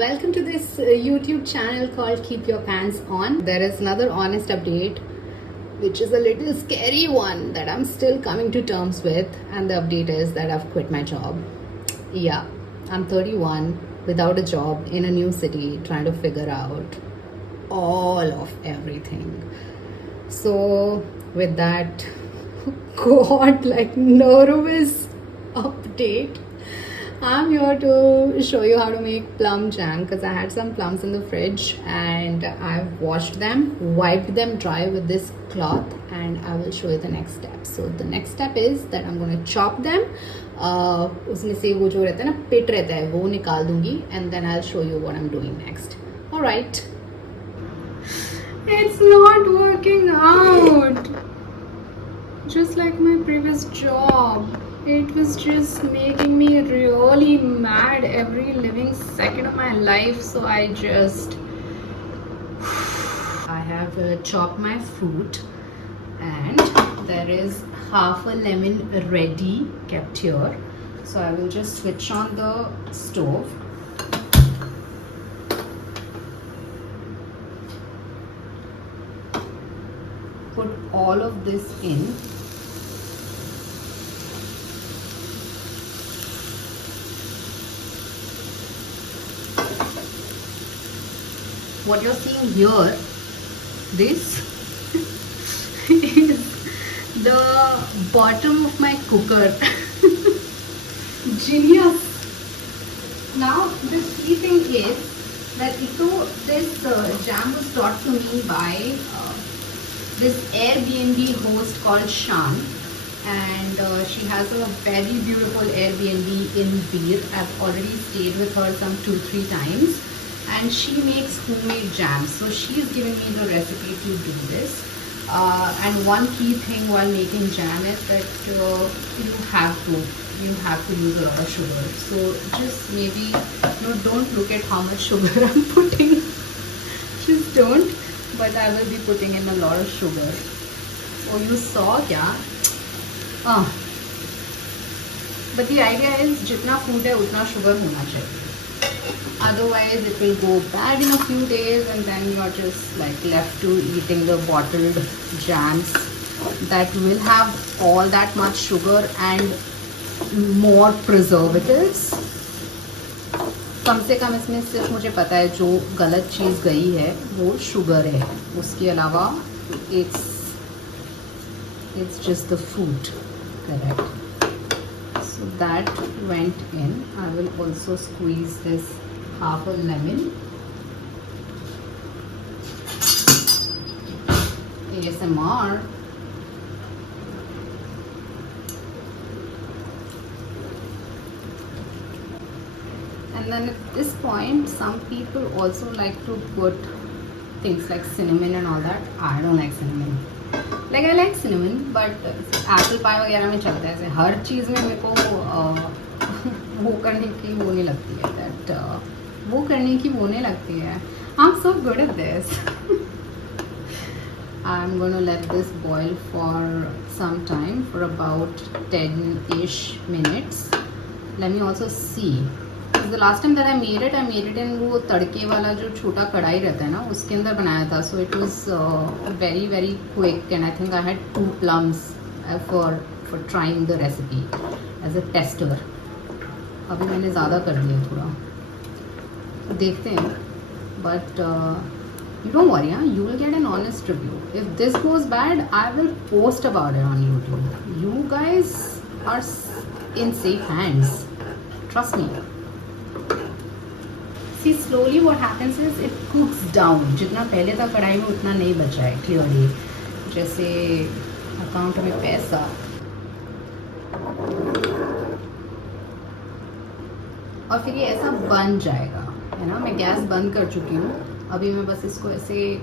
Welcome to this YouTube channel called Keep Your Pants On. There is another honest update, which is a little scary one that I'm still coming to terms with. And the update is that I've quit my job. Yeah, I'm 31 without a job in a new city, trying to figure out all of everything. So, with that, God, like nervous update, I'm here to show you how to make plum jam because I had some plums in the fridge and I've washed them, wiped them dry with this cloth, and I will show you the next step. So the next step is that I'm going to chop them. उसमें से वो जो रहता है ना पिट रहता है वो निकाल दूंगी and then I'll show you what I'm doing next. Alright. It's not working out. Just like my previous job. It was just making me really mad every living second of my life. So I have chopped my fruit and there is half a lemon ready kept here. So I will just switch on the stove. Put all of this in. What you're seeing here, this is the bottom of my cooker. Genius. Now the key thing is that this jam was taught to me by this Airbnb host called Shan, and she has a very beautiful Airbnb in Beer. I've already stayed with her some 2-3 times. And she makes homemade jams, so she's given me the recipe to do this. And one key thing while making jam is that you have to use a lot of sugar. So just maybe don't look at how much sugar I'm putting. Just don't. But I will be putting in a lot of sugar. Oh, you saw kya? But the idea is जितना food है उतना sugar होना चाहिए. Otherwise it will go bad in a few days and then you're just like left to eating the bottled jams that will have all that much sugar and more preservatives. कम से कम इसमें सिर्फ मुझे पता है जो गलत चीज़ गई है वो शुगर है, उसके अलावा it's just the fruit. Correct. So that went in. I will also squeeze this half a lemon. ASMR. And then at this point, some people also like to put things like cinnamon and all that. I don't like cinnamon. Like I like cinnamon, but apple pie वगैरह में चलता है ऐसे हर चीज़ में मेरे को वो करने की वो नहीं लगती है that वो करने की वो नहीं लगती है. I'm so good at this. I'm going to let this boil for some time, for about 10-ish minutes. Let me also see. The last time that I made it in वो तड़के वाला जो छोटा कढ़ाई रहता है ना उसके अंदर बनाया था. So it was very very quick and I think I had 2 plums for trying the recipe as a tester. अभी मैंने ज़्यादा कर दिया थोड़ा, देखते हैं. But you don't worry, you will get an honest review. If this goes bad, I will post about it on YouTube. You guys are in safe hands. Trust me. See, slowly what happens is it cooks down. जितना पहले था कढ़ाई में उतना नहीं बचा है clearly. जैसे अकाउंट में पैसा. और फिर ये ऐसा बन जाएगा, है ना. मैं गैस बंद कर चुकी हूँ. अभी मैं बस इसको ऐसे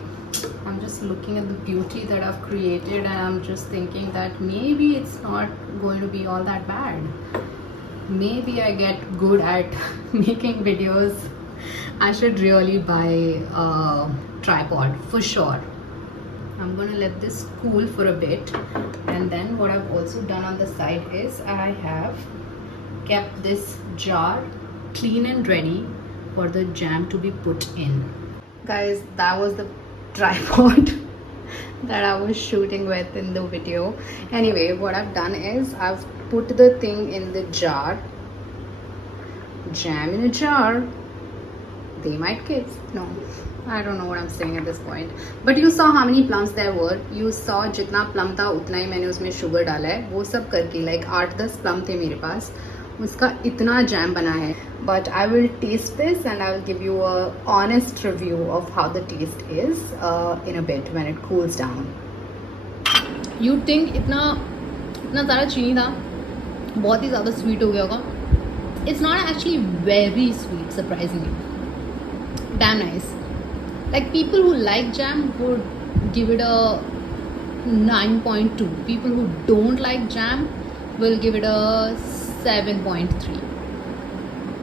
I'm just looking at the beauty that I've created and I'm just thinking that maybe it's not going to be all that bad. Maybe I get good at making videos. I should really buy a tripod for sure. I'm going to let this cool for a bit, and then what I've also done on the side is I have kept this jar clean and ready for the jam to be put in. Guys, that was the tripod that I was shooting with in the video. Anyway, what I've done is I've put the thing in the jar. Jam in a jar. They might kids. No, I don't know what I'm saying at this point. But you saw how many plums there were. You saw जितना plum था उतना ही मैंने उसमें sugar डाला है. वो सब करके like 8-10 plum थे मेरे पास. उसका इतना जैम बना है. But I will taste this and I will give you a honest review of how the taste is in a bit when it cools down. You think इतना ज़्यादा चीनी था, बहुत ही ज़्यादा sweet हो गया होगा. It's not actually very sweet, surprisingly. Damn nice. Like people who like jam would give it a 9.2. People who don't like jam will give it a 7.3.